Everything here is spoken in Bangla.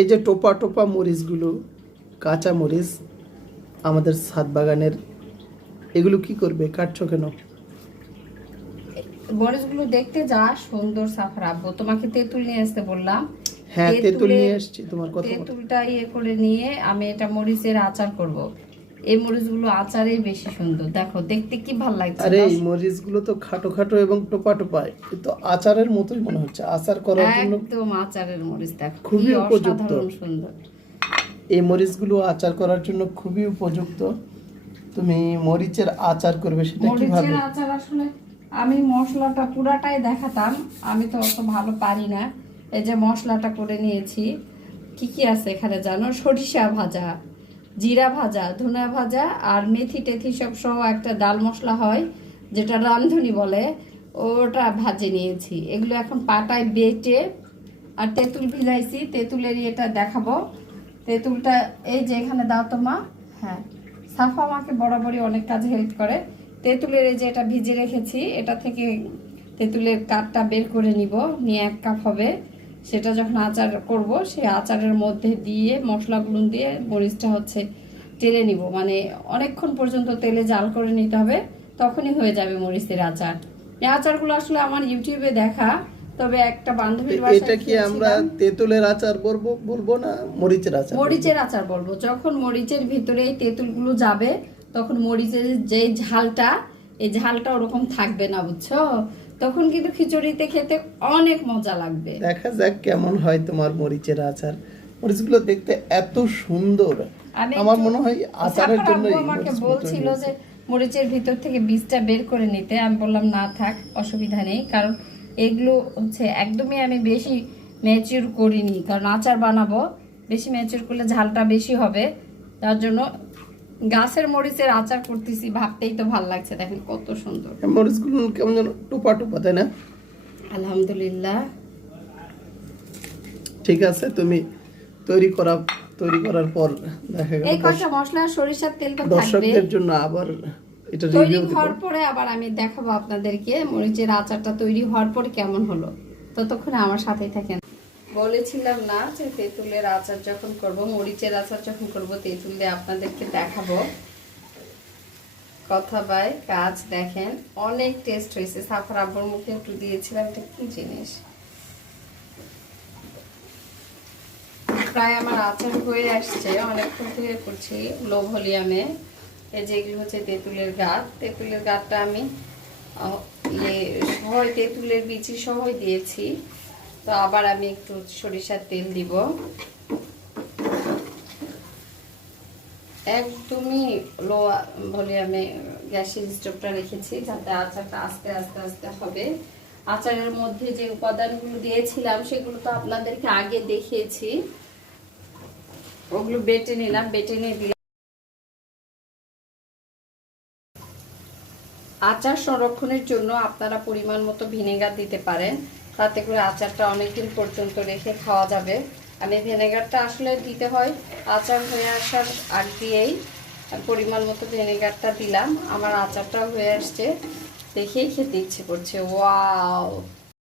এই যে টোপা টোপা মরিচগুলো, কাঁচা মরিচ আমাদের ছাদ বাগানের, এগুলো কি করবে, কাটছো কেন? মরিচগুলো দেখতে যা সুন্দর সাফার আব্বু, তোমাকে তেঁতুল নিয়ে আসতে বললাম। হ্যাঁ, তেঁতুল নিয়ে এসেছি, তোমার কথা মতো। তেঁতুলটা করে নিয়ে আমি এটা মরিচের আচার করব। এই মরিচগুলো আচারেই বেশি সুন্দর, দেখো দেখতে কি ভালো লাগছে। আরে এই মরিচগুলো তো খাটো খাটো এবং টোপা টোপা, কিন্তু আচারের মতোই মনে হচ্ছে, আচার করার জন্য একদম আচারের মরিচ, দেখো খুবই কি উপযুক্ত। অসাধারণ সুন্দর। এই মরিচগুলো আচার করার জন্য খুবই উপযুক্ত। তুমি মরিচের আচার করবে, সেটা কিভাবে? মরিচের আচার আসলে আমি মশলাটা পুরাটাই দেখাতাম, আমি তো অত ভালো পারি না। এই যে মশলাটা করে নিয়েছি, কি কি আছে এখানে জানো? সরিষা ভাজা, জিরা ভাজা, ধনা ভাজা আর মেথি টেথি সব সহ একটা ডাল মশলা হয় যেটা রাঁধুনি বলে, ওটা ভাজে নিয়েছি। এগুলো এখন পাটায় বেটে, আর তেঁতুল ভিজাইছি, তেঁতুলেরই এটা দেখাবো। তেঁতুলটা এই যে এখানে দাও তো মা। হ্যাঁ, সাফা আমাকে বরাবরই অনেক কাজে হেল্প করে। তেঁতুলের এই যে এটা ভিজে রেখেছি, এটা থেকে তেঁতুলের কাঠটা বের করে নিব, নিয়ে 1 কাপ হবে। সেটা যখন আচার করব, সেই আচারের মধ্যে দিয়ে মশলাগুলো দিয়ে মরিচটা টেলে নিব, মানে অনেকক্ষণ পর্যন্ত তেলে জাল করে নিতে হবে, তখনই হয়ে যাবে মরিচের আচার। এই আচারগুলো আসলে আমার ইউটিউবে দেখা, তবে একটা বান্ধবীর বাসায় এটা কি আমরা তেঁতুলের আচার বলবো না মরিচের আচার? মরিচের আচার বলবো। যখন মরিচের ভিতরে এই তেঁতুলগুলো যাবে, তখন মরিচের যে ঝালটা, এই ঝালটা ওরকম থাকবে না, বুঝছো? তখন কিন্তু খিচুড়িতে খেতে অনেক মজা লাগবে। দেখা যাক কেমন হয় তোমার মরিচের আচার। মরিচগুলো দেখতে এত সুন্দর, আমার মনে হয় আচারের জন্য আমাকে বলছিল যে মরিচের ভিতর থেকে বীজটা বের করে নিতে, আমি বললাম না থাক, অসুবিধা নেই, কারণ এগুলো একদমই আমি বেশি ম্যাচিউর করিনি, কারণ আচার বানাবো, বেশি ম্যাচিউর করলে ঝালটা বেশি হবে। তার জন্য গাছের মরিচের আচার করতেছি, ভাবতেই তো ভালো লাগছে, দেখেন কত সুন্দর মরিচগুলো, কেমন যেন টোপা টোপা, তাই না? আলহামদুলিল্লাহ। ঠিক আছে, তুমি তৈরি করার পর দেখা গেল এই কয়টা মশলা সরিষার তেল তো থাকবে, দর্শকদের জন্য আবার এটা তৈরি রিভিউ দেব। হওয়ার পরে আবার আমি দেখাবো আপনাদেরকে মরিচের আচারটা তৈরি হওয়ার পরে কেমন হলো। ততক্ষণে আমার সাথেই থাকেন। বলেছিলাম না যে তেঁতুলের আচার যখন করব, মরিচের আচার যখন করব, তেঁতুল দিয়ে আপনাদেরকে দেখাবো। কথা বাই কাজ, দেখেন অনেক টেস্ট হয়েছে। সাফার আব্বুর মুখে একটু দিয়েছিলাম, এটা কি জিনিস। প্রায় আমার আচার হয়ে আসছে, অনেকক্ষণ থেকে করছি লো ভলিউমে। এই যে এগুলো হচ্ছে তেঁতুলের গাছ, তেঁতুলের গাছটা আমি সহই তেঁতুলের বিচি সহই দিয়েছি। তো আবার আমি একটু সরিষার তেল দিব, একদমই লো ভলিউমে গ্যাসের স্টোভটা রেখেছি, যাতে আচারটা আস্তে আস্তে আস্তে হবে। আচারের মধ্যে যে উপাদানগুলো দিয়েছিলাম সেগুলো তো আপনাদেরকে আগে দেখিয়েছি, ওগুলো বেটে নিলাম, বেটে নিয়ে দিলাম। আচার সংরক্ষণের জন্য আপনারা পরিমাণ মতো ভিনেগার দিতে পারেন, তাতে করে আচারটা অনেকদিন পর্যন্ত রেখে খাওয়া যাবে। আমি ভিনেগারটা আসলে দিতে হয় আচার হয়ে আসার আগ দিয়েই, পরিমাণ মতো ভিনেগারটা দিলাম। আমার আচারটাও হয়ে আসছে, দেখেই খেতে ইচ্ছে করছে। ওয়াও!